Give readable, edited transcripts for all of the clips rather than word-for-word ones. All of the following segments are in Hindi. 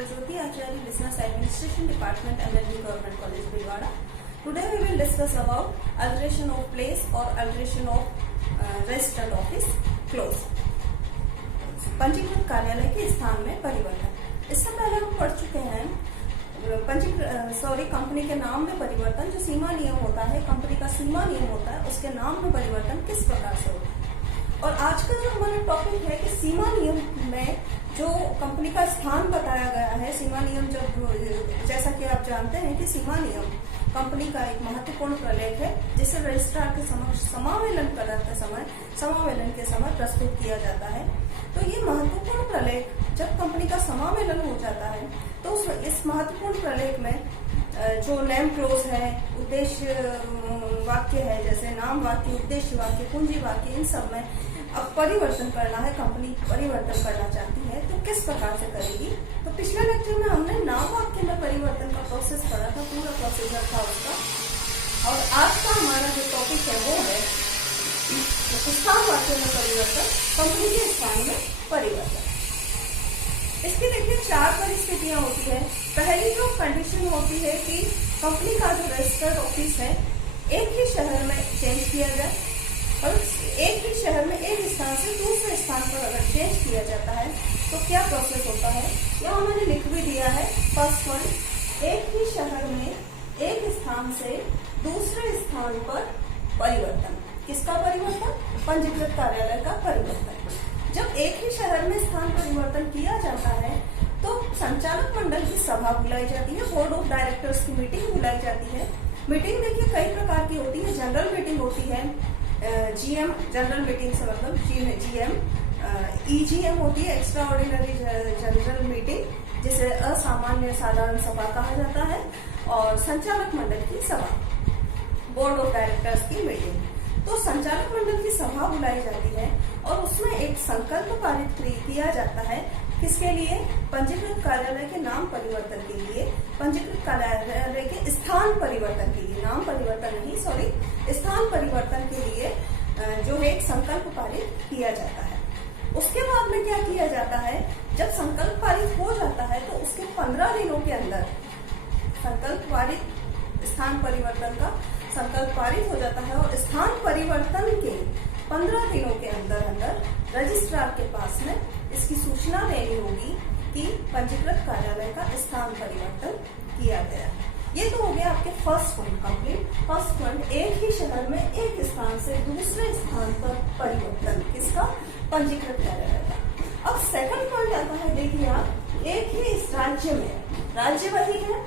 Dr. Jyoti Acharya, Business Administration Department, MLB Government College, Bhilwara. Today we will discuss about alteration of place or alteration of registered office close. पंजीकृत कार्यालय के स्थान में परिवर्तन। इससे पहले हम पढ़ चुके हैं कंपनी के नाम में परिवर्तन। जो सीमा नियम होता है, कंपनी का सीमा नियम होता है, उसके नाम में परिवर्तन किस प्रकार से होता है। और आज का जो हमारा टॉपिक है कि सीमा नियम में जो कंपनी का स्थान बताया गया है। सीमा नियम जैसा कि आप जानते हैं कि सीमा नियम कंपनी का एक महत्वपूर्ण प्रलेख है, जिसे रजिस्ट्रार के समक्ष समावेलन के समय प्रस्तुत किया जाता है। तो ये महत्वपूर्ण प्रलेख जब कंपनी का समावेलन हो जाता है तो इस महत्वपूर्ण प्रलेख में जो नेम क्लोज है, उद्देश्य वाक्य है, जैसे नाम वाक्य, उद्देश्य वाक्य, कुंजी वाक्य, इन सब में अब परिवर्तन करना है। कंपनी परिवर्तन करना चाहती है तो किस प्रकार से करेगी। तो पिछले लेक्चर में हमने नाम वाक्य में परिवर्तन का प्रोसेस पढ़ा था, पूरा प्रोसीजर था उसका। और आज का हमारा जो टॉपिक है वो है स्थान वाक्य में परिवर्तन, कंपनी के स्थान में परिवर्तन। इसकी देखिए 4 परिस्थितियां होती है। पहली जो कंडीशन होती है कि कंपनी का जो रजिस्टर्ड ऑफिस है एक ही शहर में चेंज किया जाए, और एक ही शहर में एक स्थान से दूसरे स्थान पर अगर चेंज किया जाता है तो क्या प्रोसेस होता है, यहाँ मैंने लिख भी दिया है। फर्स्ट वन, एक ही शहर में एक स्थान से दूसरे स्थान पर परिवर्तन। किसका परिवर्तन? पंजीकृत कार्यालय का परिवर्तन। जब एक ही शहर में स्थान परिवर्तन किया जाता है तो संचालक मंडल की सभा बुलाई जाती है, बोर्ड ऑफ डायरेक्टर्स की मीटिंग बुलाई जाती है। मीटिंग देखिए कई प्रकार की होती है। जनरल मीटिंग होती है, जीएम जनरल मीटिंग से मतलब जीएम, ईजीएम होती है, एक्स्ट्रा ऑर्डिनरी जनरल मीटिंग, जिसे असामान्य साधारण सभा कहा जाता है, और संचालक मंडल की सभा, बोर्ड ऑफ डायरेक्टर्स की मीटिंग। तो संचालक मंडल की सभा बुलाई जाती है और उसमें एक संकल्प पारित किया जाता है। किसके लिए? पंजीकृत कार्यालय के नाम परिवर्तन के लिए, पंजीकृत कार्यालय के स्थान परिवर्तन के लिए, नाम परिवर्तन नहीं, स्थान परिवर्तन के लिए जो है एक संकल्प पारित किया जाता है। उसके बाद में क्या किया जाता है, जब संकल्प पारित हो जाता है तो उसके 15 दिनों के अंदर संकल्प पारित, स्थान परिवर्तन का संकल्प पारित हो जाता है, और स्थान परिवर्तन के 15 दिनों के अंदर रजिस्ट्रार के पास में इसकी सूचना देनी होगी कि पंजीकृत कार्यालय का स्थान परिवर्तन किया गया है। ये तो हो गया आपके first point complete. First point, एक ही शहर में एक स्थान से दूसरे स्थान पर परिवर्तन। किसका? पंजीकृत कार्यालय का। अब सेकंड पॉइंट आता है, देखिए आप, एक ही इस राज्य में, राज्य वही है,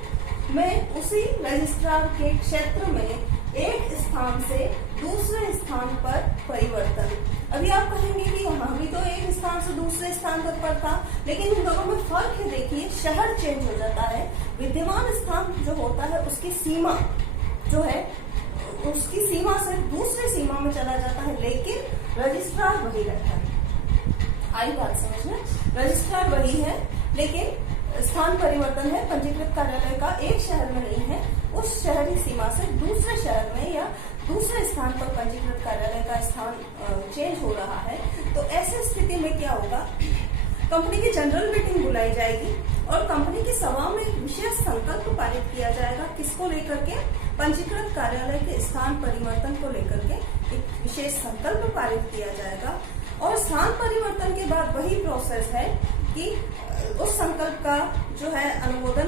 मैं उसी रजिस्ट्रार के क्षेत्र में एक स्थान से दूसरे स्थान पर परिवर्तन। अभी आप कहेंगे कि यहाँ भी तो एक स्थान से दूसरे स्थान पर था, लेकिन इन दोनों में फर्क है। देखिए शहर चेंज हो जाता है, विद्यमान स्थान जो होता है उसकी सीमा जो है, उसकी सीमा से दूसरे सीमा में चला जाता है, लेकिन रजिस्ट्रार वही रहता है। आई बात समझ में? रजिस्ट्रार वही है लेकिन स्थान परिवर्तन है। पंजीकृत कार्यालय का एक शहर में नहीं है, उस शहरी सीमा से दूसरे शहर में या दूसरे स्थान पर पंजीकृत कार्यालय का स्थान चेंज हो रहा है। तो ऐसी स्थिति में क्या होगा, कंपनी की जनरल मीटिंग बुलाई जाएगी और कंपनी की सभा में एक विशेष संकल्प पारित किया जाएगा। किसको लेकर के? पंजीकृत कार्यालय के स्थान परिवर्तन को लेकर के एक विशेष संकल्प पारित किया जाएगा। और स्थान परिवर्तन के बाद वही प्रोसेस है कि उस संकल्प का जो है अनुमोदन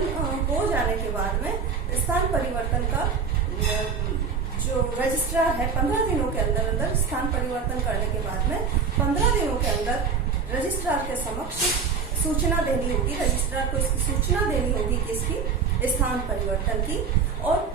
हो जाने के बाद में स्थान परिवर्तन का जो रजिस्ट्रार है 15 दिनों के अंदर स्थान परिवर्तन करने के बाद में 15 दिनों के अंदर रजिस्ट्रार के समक्ष सूचना देनी होगी। रजिस्ट्रार को इसकी सूचना देनी होगी कि इसकी स्थान परिवर्तन की, और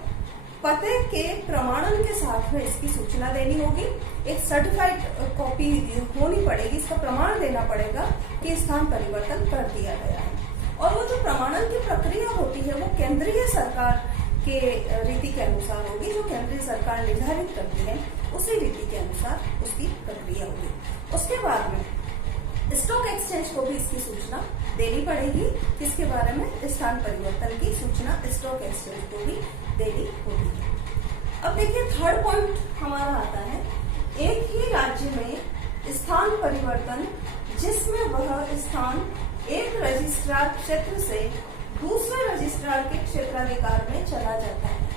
पते के प्रमाणन के साथ में इसकी सूचना देनी होगी। एक सर्टिफाइड कॉपी होनी पड़ेगी, इसका प्रमाण देना पड़ेगा कि स्थान परिवर्तन कर दिया गया है। और वो जो प्रमाणन की प्रक्रिया होती है वो केंद्रीय सरकार के रीति के अनुसार होगी, जो केंद्रीय सरकार निर्धारित करती है उसी रीति के अनुसार उसकी प्रक्रिया होगी। उसके बाद में स्टॉक एक्सचेंज को भी इसकी सूचना देनी पड़ेगी। किसके बारे में? स्थान परिवर्तन की सूचना स्टॉक एक्सचेंज को भी देनी होगी। अब देखिए थर्ड पॉइंट हमारा आता है, एक ही राज्य में स्थान परिवर्तन जिसमें वह स्थान एक रजिस्ट्रार क्षेत्र से दूसरे रजिस्ट्रार के क्षेत्राधिकार में चला जाता है।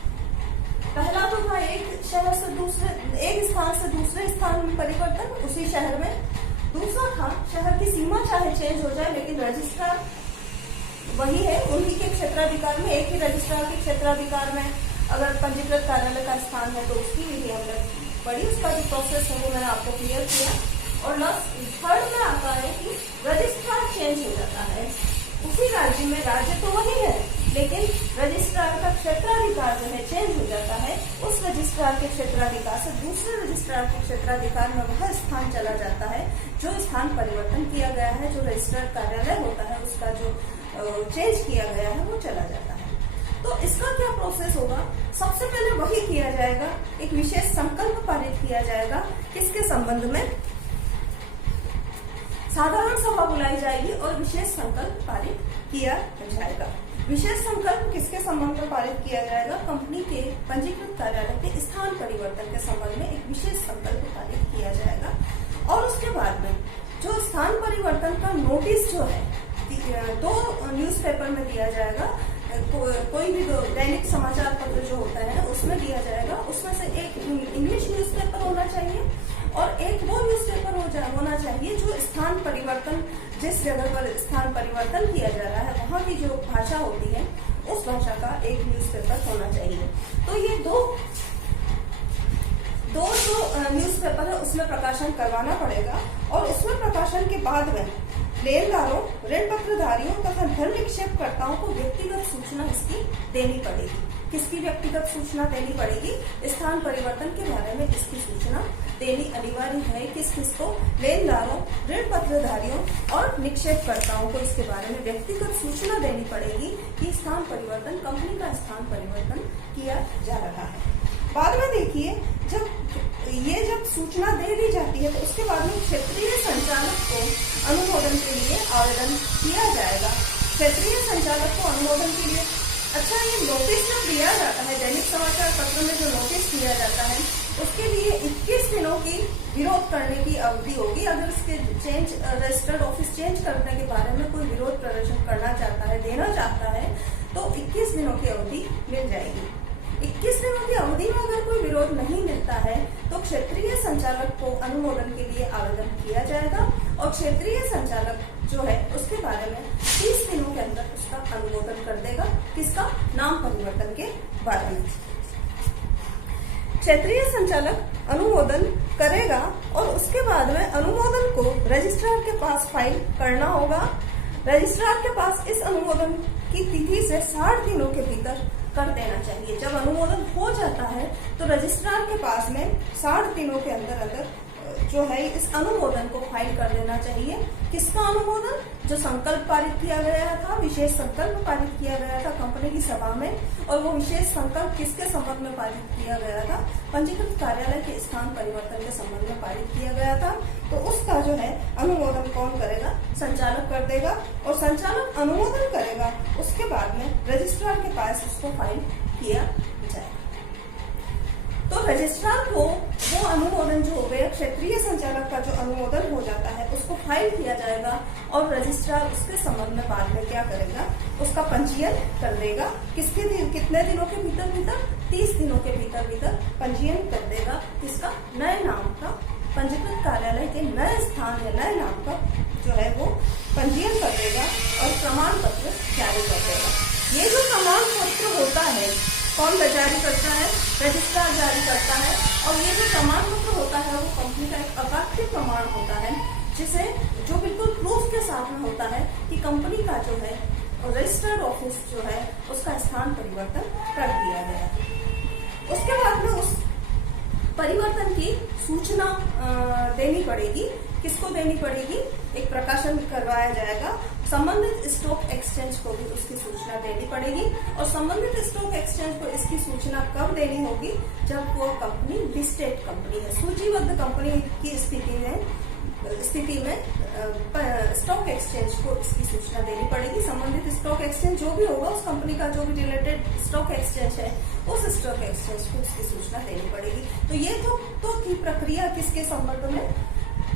पहला तो था एक शहर से दूसरे, एक स्थान से दूसरे स्थान में परिवर्तन उसी शहर में। दूसरा था शहर की सीमा चाहे चेंज हो जाए लेकिन रजिस्ट्रार वही है, उन्हीं के क्षेत्राधिकार में, एक ही रजिस्ट्रार के क्षेत्राधिकार में अगर पंजीकृत कार्यालय का स्थान है तो उसकी विधि हमने पढ़ी, उसका जो प्रोसेस है वो मैंने आपको क्लियर किया। और लास्ट थर्ड में आता है कि रजिस्ट्रार चेंज हो जाता है, उसी राज्य में, राज्य तो वही है लेकिन रजिस्ट्रार का क्षेत्राधिकार जो है चेंज हो जाता है। उस रजिस्ट्रार के क्षेत्राधिकार से दूसरे रजिस्ट्रार के क्षेत्राधिकार में वह स्थान चला जाता है जो स्थान परिवर्तन किया गया है, जो रजिस्ट्रार कार्यालय होता है उसका जो चेंज किया गया है वो चला जाता है। तो इसका क्या प्रोसेस होगा? सबसे पहले वही किया जाएगा, एक विशेष संकल्प पारित किया जाएगा। किसके संबंध में? साधारण सभा बुलाई जाएगी और विशेष संकल्प पारित किया जाएगा। विशेष संकल्प किसके संबंध में पारित किया जाएगा? कंपनी के पंजीकृत कार्यालय के स्थान परिवर्तन के संबंध में एक विशेष संकल्प पारित किया जाएगा। और उसके बाद में जो स्थान परिवर्तन का नोटिस जो है 2 न्यूज़पेपर में दिया जाएगा, कोई भी 2 दैनिक समाचार पत्र जो होता है उसमें दिया जाएगा। उसमें से एक इंग्लिश न्यूज़पेपर होना चाहिए और एक वो न्यूज़पेपर होना चाहिए जो स्थान परिवर्तन, जिस जगह पर स्थान परिवर्तन किया जा रहा है वहां की जो भाषा होती है उस भाषा का एक न्यूज़पेपर होना चाहिए। तो ये दो जो न्यूज़पेपर है उसमें प्रकाशन करवाना पड़ेगा। और इसमें प्रकाशन के बाद में लेनदारों, ऋण पत्रधारियों तथा धन निक्षेपकर्ताओं को व्यक्तिगत सूचना इसकी देनी पड़ेगी। किसकी व्यक्तिगत सूचना देनी पड़ेगी? स्थान परिवर्तन के बारे में इसकी सूचना देनी अनिवार्य है। किस किस को? लेनदारों, ऋण पत्रधारियों और निक्षेपकर्ताओं को इसके बारे में व्यक्तिगत सूचना देनी पड़ेगी कि स्थान परिवर्तन, कंपनी का स्थान परिवर्तन किया जा रहा है। बाद में देखिए जब सूचना दे दी जाती है तो उसके बाद में क्षेत्रीय संचालक को अनुमोदन के लिए आवेदन किया जाएगा। क्षेत्रीय संचालक को अनुमोदन के लिए, अच्छा ये नोटिस जब दिया जाता है, दैनिक समाचार पत्र में जो नोटिस दिया जाता है उसके लिए 21 दिनों की विरोध करने की अवधि होगी। अगर उसके रजिस्टर्ड ऑफिस चेंज करने के बारे में कोई विरोध प्रदर्शन करना चाहता है, देना चाहता है तो 21 दिनों की अवधि मिल जाएगी। 21 दिनों की अवधि में अगर कोई विरोध नहीं मिलता है तो क्षेत्रीय संचालक को अनुमोदन के लिए आवेदन किया जाएगा और क्षेत्रीय संचालक जो है उसके बारे में 30 दिनों के अंदर उसका अनुमोदन कर देगा। किसका? नाम परिवर्तन के बारे में क्षेत्रीय संचालक अनुमोदन करेगा और उसके बाद में अनुमोदन को रजिस्ट्रार के पास फाइल करना होगा। रजिस्ट्रार के पास इस अनुमोदन की तिथि से 60 दिनों के भीतर कर देना चाहिए। जब अनुमोदन हो जाता है तो रजिस्ट्रार के पास में 60 दिनों के अंदर जो है इस अनुमोदन को फाइल कर देना चाहिए। किसका अनुमोदन? जो संकल्प पारित किया गया था, विशेष संकल्प पारित किया गया था कंपनी की सभा में। और वो विशेष संकल्प किसके संबंध में पारित किया गया था? पंजीकृत कार्यालय के स्थान परिवर्तन के संबंध में पारित किया गया था। तो उसका जो है अनुमोदन कौन करेगा? संचालक कर देगा। और संचालक अनुमोदन करेगा, उसके बाद में रजिस्ट्रार के पास उसको फाइल किया जाएगा। तो रजिस्ट्रार को वो अनुमोदन जो हो गया, क्षेत्रीय संचालक का जो अनुमोदन हो जाता है उसको फाइल किया जाएगा और रजिस्ट्रार उसके संबंध में बाद में क्या करेगा? उसका पंजीयन कर देगा। कितने दिनों के भीतर? 30 दिनों के भीतर पंजीयन कर देगा। किसका? नए नाम का, पंजीकृत कार्यालय के नए स्थान या नए नाम का जो है वो पंजीयन कर देगा और प्रमाण पत्र जारी कर देगा। ये जो प्रमाण पत्र होता है कौन जारी करता है? रजिस्ट्रार जारी करता है। और ये जो प्रमाण पत्र होता है वो कंपनी का एक अकाट्य प्रमाण होता है, जिसे जो बिल्कुल प्रूफ के साथ में होता है कि कंपनी का जो है रजिस्टर्ड ऑफिस जो है उसका स्थान परिवर्तन कर दिया गया। उसके बाद में उस परिवर्तन की सूचना देनी पड़ेगी। किसको देनी पड़ेगी? एक प्रकाशन करवाया जाएगा। संबंधित स्टॉक एक्सचेंज को भी उसकी सूचना देनी पड़ेगी। और संबंधित स्टॉक एक्सचेंज को इसकी सूचना कब देनी होगी? जब वो कंपनी लिस्टेड कंपनी है, सूचीबद्ध कंपनी की स्थिति में स्टॉक एक्सचेंज को इसकी सूचना देनी पड़ेगी। संबंधित स्टॉक एक्सचेंज जो भी होगा, उस कंपनी का जो भी रिलेटेड स्टॉक एक्सचेंज है, उस स्टॉक एक्सचेंज को इसकी सूचना देनी पड़ेगी। तो ये तो थी प्रक्रिया किसके संबंध में?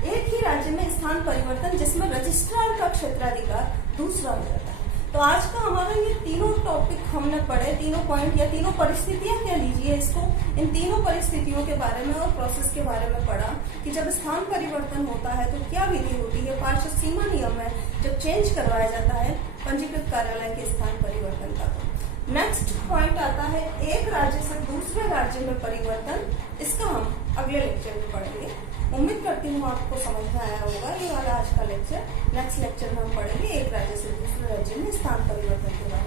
एक ही राज्य में स्थान परिवर्तन जिसमें रजिस्ट्रार का क्षेत्राधिकार दूसरा हो जाता है। तो आज का हमारा ये तीनों टॉपिक हमने पढ़े, तीनों पॉइंट या तीनों परिस्थितियां कह लीजिए इसको, इन तीनों परिस्थितियों के बारे में और प्रोसेस के बारे में पढ़ा कि जब स्थान परिवर्तन होता है तो क्या विधि होती है। पार्षद सीमा नियम है जब चेंज करवाया जाता है पंजीकृत कार्यालय के स्थान परिवर्तन का। नेक्स्ट पॉइंट आता है एक राज्य से दूसरे राज्य में परिवर्तन, इसका हम अगले लेक्चर में पढ़ेंगे। उम्मीद करती हूँ आपको समझ में आया होगा ये वाला आज का लेक्चर। नेक्स्ट लेक्चर में हम पढ़ेंगे एक राज्य से दूसरे राज्य में स्थान परिवर्तन के बारे में।